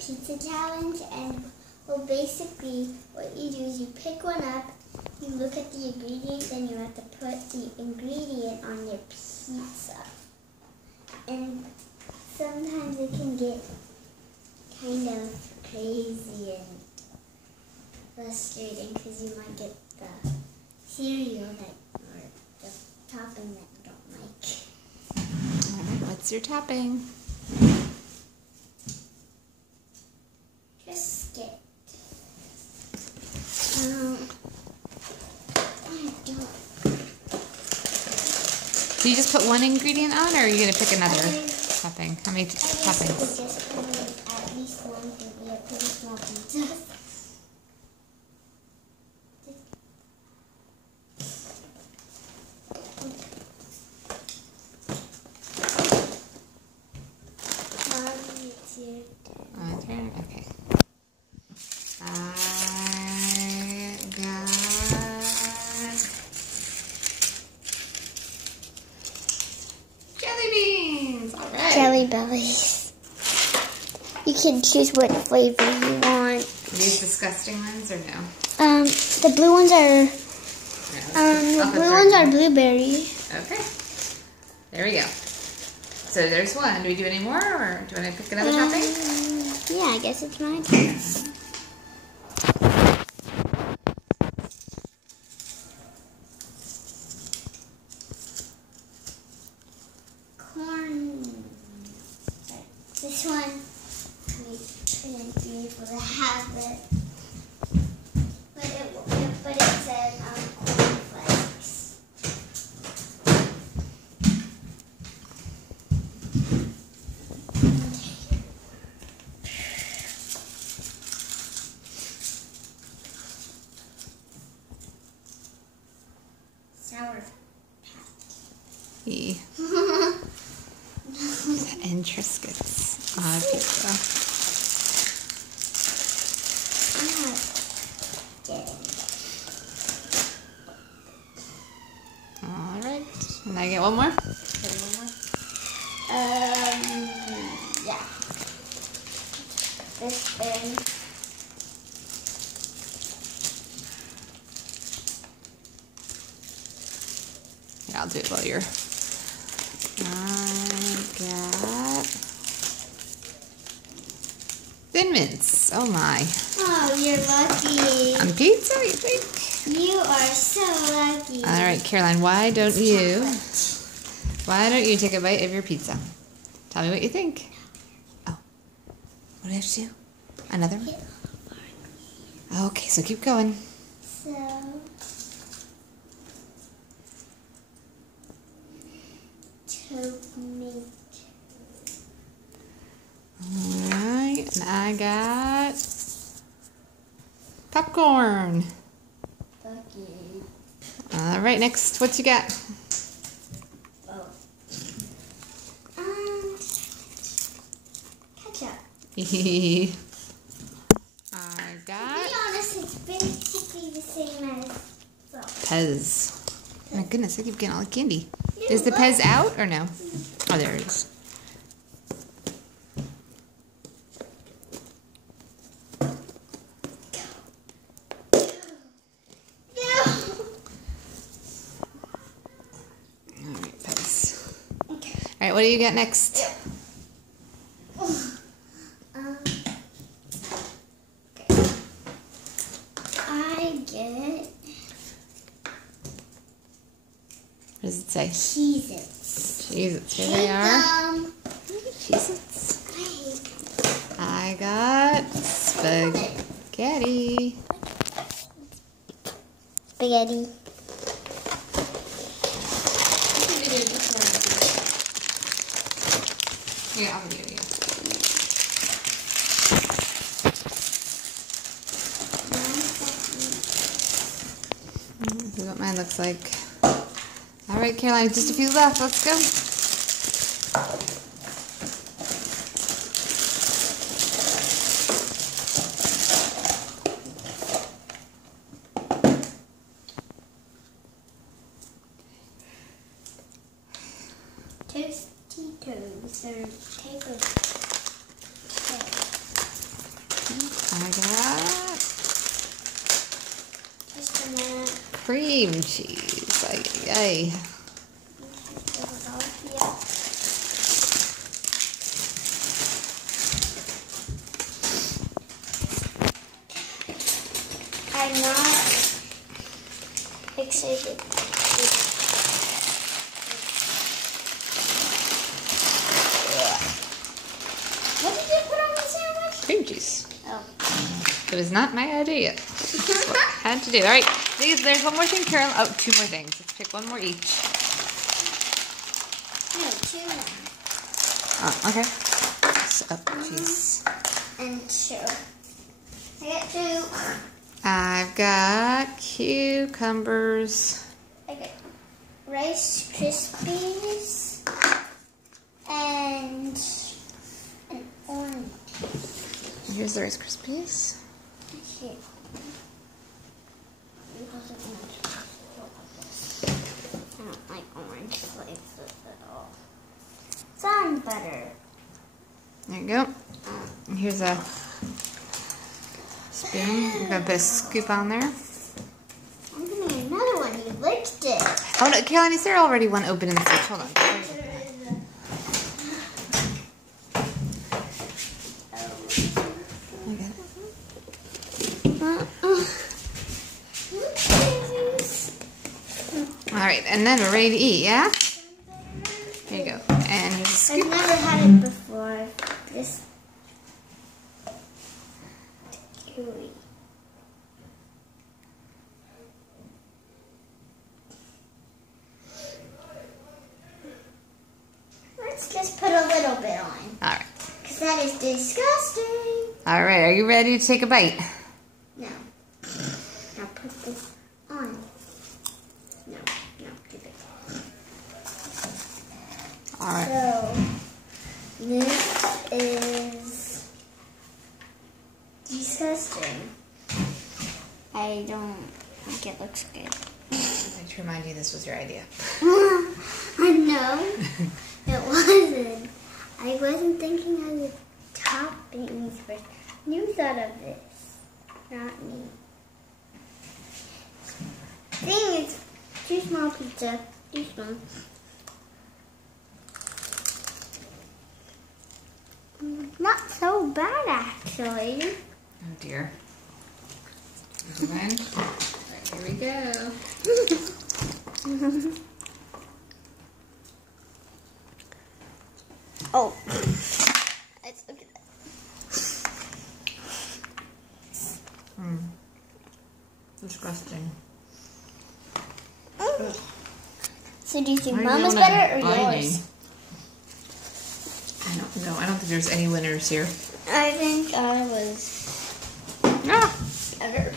pizza challenge, and well, basically what you do is you pick one up, you look at the ingredients, and you have to put the ingredient on your pizza. And sometimes it can get kind of crazy and frustrating because you might get the cereal or the topping that you don't like. All right, what's your topping? Triscuit. Do you just put one ingredient on, or are you going to pick another topping? How many I guess toppings? we just put at least one to be a pretty small pizza. It's your turn. My turn? Okay. I got jelly beans. All right. Jelly bellies. You can choose what flavor you want. These disgusting ones or no? The blue ones are I'll put blue three. ones are blueberry. Okay. There we go. So there's one. Do we do any more, or do you want to pick another topping? Yeah, I guess it's my turn. Corn. This one, we couldn't be able to have it, but it said corn flakes. Sour E. And Triscuits on a pizza. I'm not getting it. All right. And I get one more? Yeah. This thing. Yeah, I'll do it while you're. I got Thin Mints. Oh my. Oh, you're lucky. On pizza, you think? You are so lucky. All right, Caroline. Why don't you take a bite of your pizza? Tell me what you think. Oh, what do I have to do? Another one? Okay, so keep going. So, to make. All right, and I got popcorn. Okay. All right, next, what you got? Oh. Ketchup. I To got be honest, it's basically the same as salt. Pez. My goodness, I keep getting all the candy. Is the Look. Pez out or no? Oh, there it is. All right, Pez. Okay. All right, what do you got next? I get What does it say? Cheez-Its. Cheez-Its. Here they are. Cheez-Its. I got spaghetti. Spaghetti. Yeah, I'll do it again. This is what mine looks like. All right, Caroline, just a few left. Let's go. Tostitos or type of I got Just a minute. cream cheese. Ay, ay. I'm not excited. What did you put on the sandwich? Cream cheese. Oh. It was not my idea. That's what I had to do. All right. There's one more thing, Carol. Oh, two more things. Let's pick one more each. No, two now. Oh, okay. So, cheese. And two. I got two. I've got cucumbers. I got Rice Krispies and an orange. Here's the Rice Krispies. Here. I don't like orange flavors at all. Sun butter. There you go. And here's a spoon. We're going to put a scoop on there. I'm gonna get another one. You licked it. Oh, no, Caroline, is there already one open in the fridge? Hold on. All right, and then we're ready to eat, yeah? There you go. And here's a scoop. I've never had it before. This kiwi. Let's just put a little bit on. All right. Because that is disgusting. All right, are you ready to take a bite? No. Now put this on. No, keep it. All right. So, this is disgusting. I don't think it looks good. I'd like to remind you this was your idea. No, it wasn't. I wasn't thinking of the toppings first. You thought of this, not me. Thing is, too small pizza. Too small. Not so bad, actually. Oh, dear. Right, here we go. Oh. Let's look at that. Disgusting. So do you think I Mama's don't know. better or Biting. yours? I don't know. I don't think there's any winners here. I think I was Ah! better.